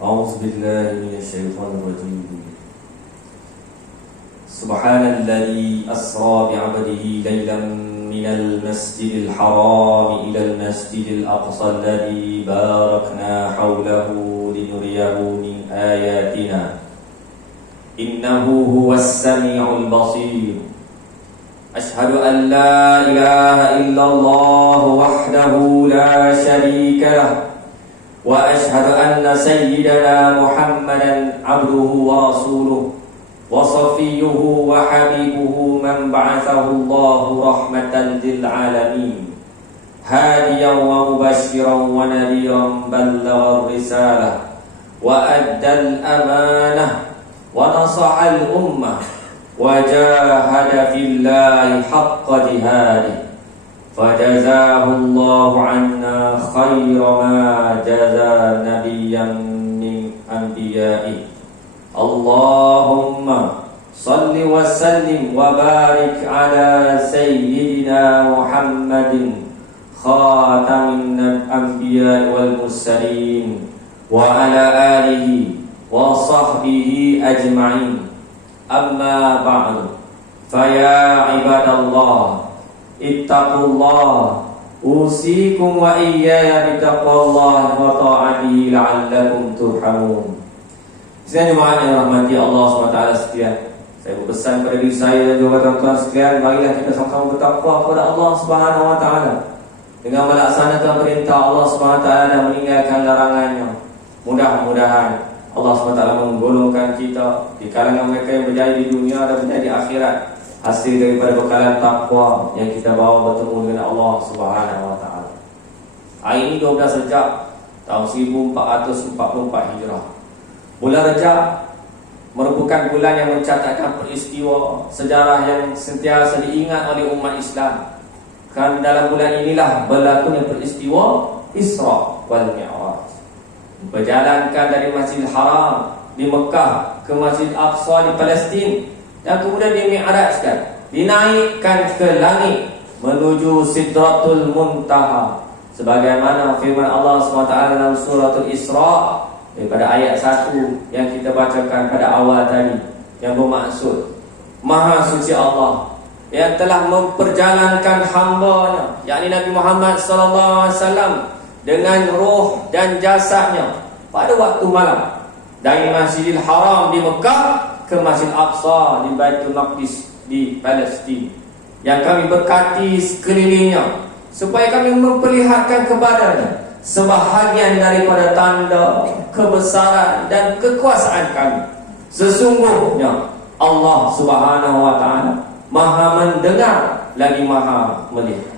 أعوذ بالله من الشيطان الرجيم. سبحان الذي أسرى بعبده ليلا من المسجد الحرام إلى المسجد الأقصى الذي باركنا حوله لنريه من آياتنا إنه هو السميع البصير. أشهد أن لا إله إلا الله وحده لا شريك له وأشهد أن سيدنا محمدا عبده ورسوله وصفيه وحبيبه من بعثه الله رحمة للعالمين هاديا ومبشرا ونذيرا بلغ الرسالة وأدى الأمانة ونصح الأمة وجاهد في الله حق جهاده فجزاه الله عنا خير ما جزى نبيا من أنبيائه. اللهم صل وسلم وبارك على سيدنا محمد خاتم الأنبياء والمرسلين وعلى آله وصحبه أجمعين. أما بعد فيا عباد الله اتقوا الله أوصيكم وإياي بتقوى الله وطاعته لعلكم ترحمون. Sekalian jemaah yang rahmati Allah SWT sekalian, saya berpesan kepada diri saya dan juga tuan-tuan sekalian, marilah kita sama-sama bertakwa kepada Allah SWT dengan melaksanakan perintah Allah SWT dan meninggalkan larangannya. Mudah-mudahan Allah SWT menggolongkan kita di kalangan mereka yang berjaya di dunia dan berjaya di akhirat, hasil daripada bekalan takwa yang kita bawa bertemu dengan Allah SWT. Hari ini 12 Rejab tahun 1444 Hijrah. Bulan Rejab merupakan bulan yang mencatatkan peristiwa sejarah yang sentiasa diingat oleh umat Islam. Kerana dalam bulan inilah berlakunya peristiwa Isra wal Mi'raj. Berjalankan dari Masjidil Haram di Mekah ke Masjid Aqsa di Palestin dan kemudian dimi'rajkan, dinaikkan ke langit menuju Sidratul Muntaha sebagaimana firman Allah SWT dalam suratul Isra daripada ayat 1 yang kita bacakan pada awal tadi, yang bermaksud Maha Suci Allah yang telah memperjalankan hamba-Nya, yakni Nabi Muhammad SAW, dengan roh dan jasadnya pada waktu malam dari Masjidil Haram di Mekah ke Masjid Aqsa di Baitul Maqdis di Palestin, yang kami berkati sekelilingnya supaya kami memperlihatkan kepadanya sebahagian daripada tanda kebesaran dan kekuasaan kami. Sesungguhnya Allah Subhanahu wa taala Maha mendengar lagi Maha melihat.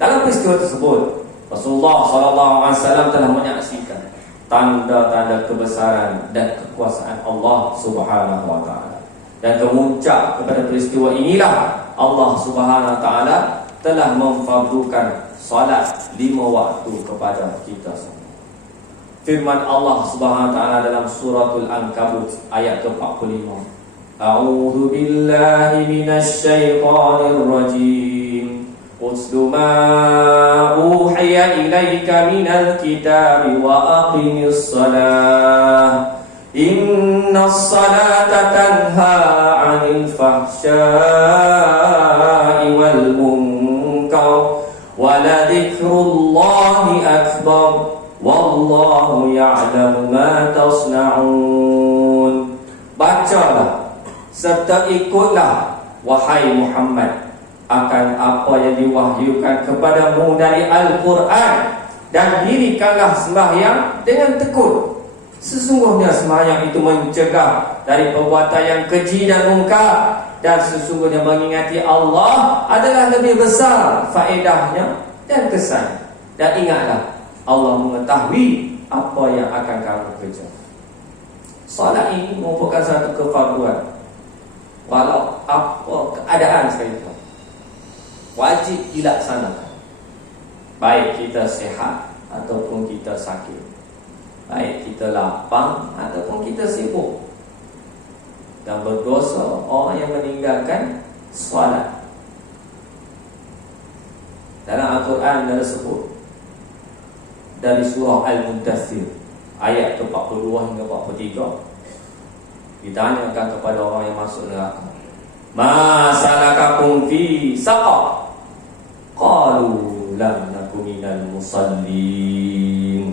Dalam peristiwa tersebut Rasulullah SAW telah menyaksikan tanda-tanda kebesaran dan kekuasaan Allah Subhanahu wa taala. Dan kemuncak kepada peristiwa inilah Allah Subhanahu wa taala telah memfardukan salat 5 waktu kepada kita semua. Firman Allah Subhanahu wa taala dalam suratul Ankabut ayat ke-45. A'udzu billahi minasy syaithanir rajim. Utlu ma uhiya ilaika minal kitabi wa aqimis shalah. Innas salata tanha 'anil fahsya'i wal munkar waladhikrullahi akbar wallahu ya'lamu ma tasna'un. Bacalah serta ikutlah wahai Muhammad akan apa yang diwahyukan kepadamu dari Al-Quran, dan dirikanlah sembahyang dengan tekun. Sesungguhnya sembahyang itu mencegah dari perbuatan yang keji dan mungkar, dan sesungguhnya mengingati Allah adalah lebih besar faedahnya dan kesan. Dan ingatlah, Allah mengetahui apa yang akan kamu kerja. Salat ini merupakan satu kefarduan, walau apa keadaan sekalipun, wajib dilaksanakan, baik kita sehat ataupun kita sakit, baik kita lapang ataupun kita sibuk. Dan berdosa orang yang meninggalkan salat. Dalam Al-Quran ada sebut dari surah Al-Muddathir ayat ke-42 hingga 43, ditanyakan kepada orang yang masuk neraka, ma salakakum fi saqar, qalu lam naku minal musallin.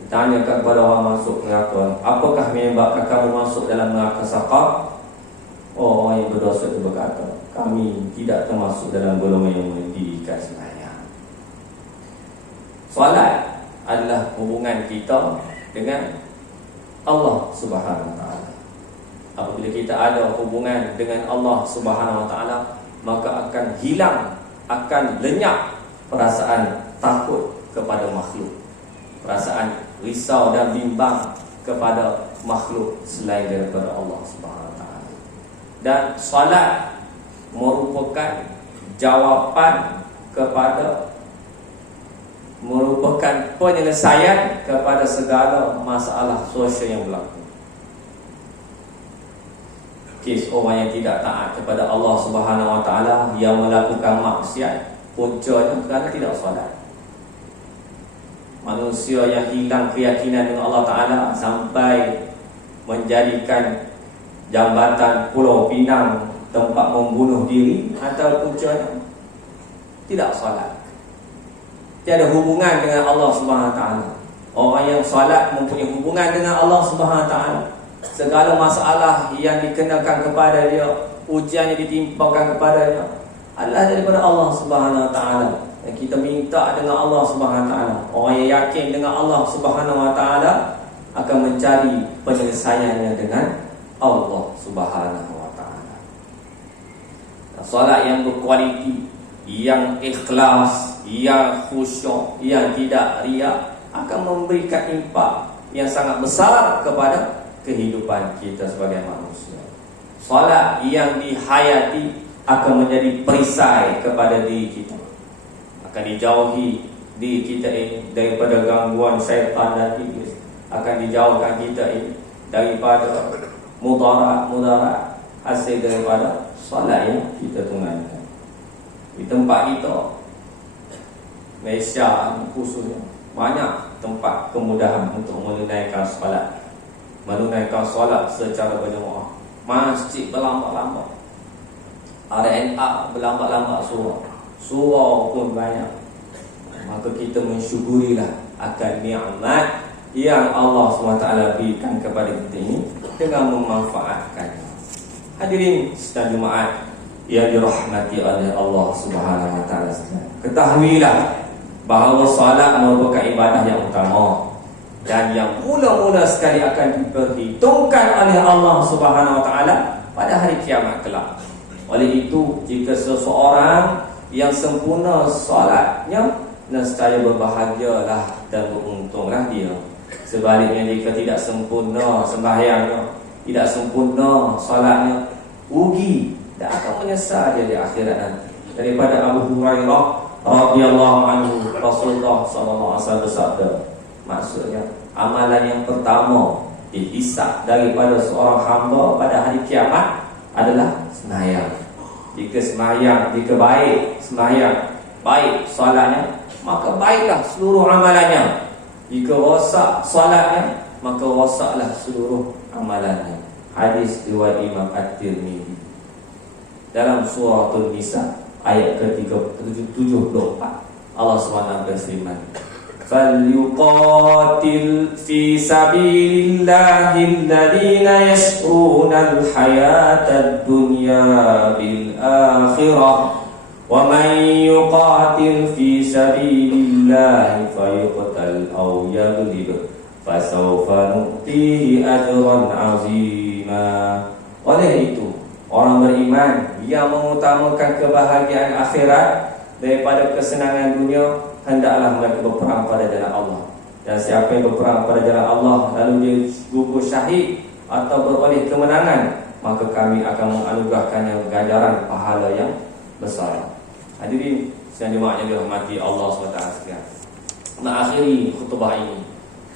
Ditanyakan kepada orang masuk neraka, apakah menyebabkan kamu masuk dalam neraka saqar? Orang yang berdosa itu berkata, kami tidak termasuk dalam golongan yang mendirikan sembahyang. Solat adalah hubungan kita dengan Allah Subhanahu Wa Taala. Apabila kita ada hubungan dengan Allah Subhanahu Wa Taala, maka akan hilang, akan lenyap perasaan takut kepada makhluk, perasaan risau dan bimbang kepada makhluk selain daripada Allah Subhanahu Wa Taala. Dan salat merupakan jawapan kepada, merupakan penyelesaian kepada segala masalah sosial yang berlaku. Kes orang yang tidak taat kepada Allah Subhanahu Wa Taala, yang melakukan maksiat, puncanya kerana tidak solat. Manusia yang hilang keyakinan dengan Allah Ta'ala sampai menjadikan jambatan Pulau Pinang tempat membunuh diri, atau puncanya tidak solat, tiada hubungan dengan Allah Subhanahu Wa Taala. Orang yang solat mempunyai hubungan dengan Allah Subhanahu Wa Taala. Segala masalah yang dikenakan kepada dia, ujian yang ditimpakan kepadanya adalah daripada Allah Subhanahu Wa Taala. Dan kita minta dengan Allah Subhanahu Wa Taala. Orang yang yakin dengan Allah Subhanahu Wa Taala akan mencari penyelesaiannya dengan Allah Subhanahu Wa Taala. Solat yang berkualiti, yang ikhlas, yang khusyuk, yang tidak riak, akan memberikan impak yang sangat besar kepada kehidupan kita sebagai manusia. Solat yang dihayati akan menjadi perisai kepada diri kita, akan dijauhi diri kita ini daripada gangguan syaitan dan iblis, akan dijauhkan kita ini daripada mudarat hasil daripada solat yang kita tunaikan. Di tempat kita, Malaysia khususnya, banyak tempat kemudahan untuk menunaikan solat, menunaikan solat secara berjemaah. Masjid berlambat-lambat, RNA berlambat-lambat surau pun banyak. Maka kita mensyukurilah akan nikmat yang Allah SWT berikan kepada kita ini dengan memanfaatkannya. Hadirin sekalian jemaat yang dirahmati oleh Allah Subhanahu Wa Taala, ketahuilah bahawa salat merupakan ibadah yang utama dan yang mula-mula sekali akan diperhitungkan oleh Allah Subhanahu Wa Taala pada hari kiamat kelak. Oleh itu, jika seseorang yang sempurna salatnya, nescaya berbahagialah dan beruntunglah dia. Sebaliknya, jika tidak sempurna sembahyangnya, tidak sempurna salatnya, rugi dan akan menyesal dia di akhirat nanti. Daripada Abu Hurairah radhiyallahu anhu, Rasulullah sallallahu alaihi wasallam bersabda, maksudnya amalan yang pertama dihisab daripada seorang hamba pada hari kiamat adalah sembahyang. Jika sembahyang, jika baik sembahyang, baik solatnya, maka baiklah seluruh amalannya. Jika rosak solatnya, maka rosaklah seluruh amalannya. Hadis riwayat Imam At-Tirmidzi. Dalam surah An-Nisa ayat ke-74, Allah SWT berfirman, "Falyuqatil fi sabilillahi alladhina yashruna al-hayata ad-dunya bil akhirah, wa man yuqatil fi sabilillahi fayuqtal aw yaghlib fasawfa nu'tihi ajran 'azima." Oleh itu, orang beriman yang mengutamakan kebahagiaan akhirat daripada kesenangan dunia, hendaklah mereka berperang pada jalan Allah. Dan siapa yang berperang pada jalan Allah lalu dia gugur syahid atau beroleh kemenangan, maka kami akan menganugerahkannya ganjaran pahala yang besar. Hadirin sekalian jemaah yang dirahmati Allah SWT sekalian, mengakhiri khutbah ini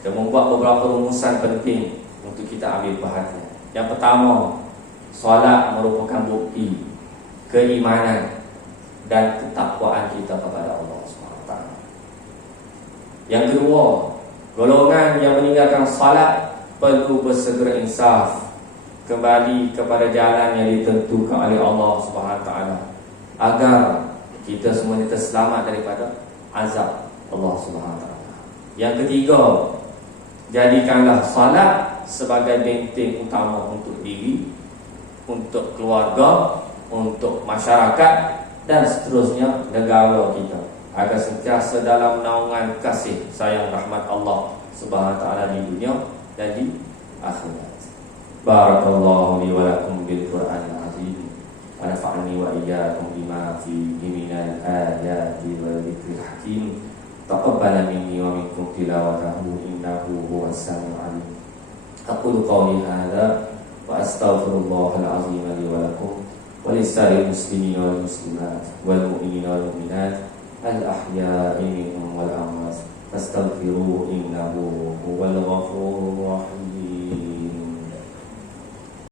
dan membuat beberapa rumusan penting untuk kita ambil perhatian. Yang pertama, solat merupakan bukti keimanan dan ketakwaan kita kepada Allah SWT. Yang kedua, Golongan yang meninggalkan salat perlu bersegera insaf, kembali kepada jalan yang ditentukan oleh Allah Subhanahu Wa Taala, agar kita semuanya terselamat daripada azab Allah Subhanahu Wa Taala. Yang ketiga, jadikanlah salat sebagai benteng utama untuk diri, untuk keluarga, untuk masyarakat dan seterusnya negara kita, agar sentiasa dalam naungan kasih sayang rahmat Allah Subhanahu Wa Taala di dunia dan di akhirat. Barakallahu li wa lakum bil Qur'anil azim wa nafa'ani wa iyyakum bima fihi minal ayati wal dzikril hakim. Taqabbal minni wa minkum tilawatahu innahu huwas samiul alim. Aqulu qawli hadza wa astaghfirullahal azim li wa lakum wa lisa'il muslimina wal muslimat wal mu'minina wal mu'minat al ahya'i minhum wal amwat fastaghfiruhu innahu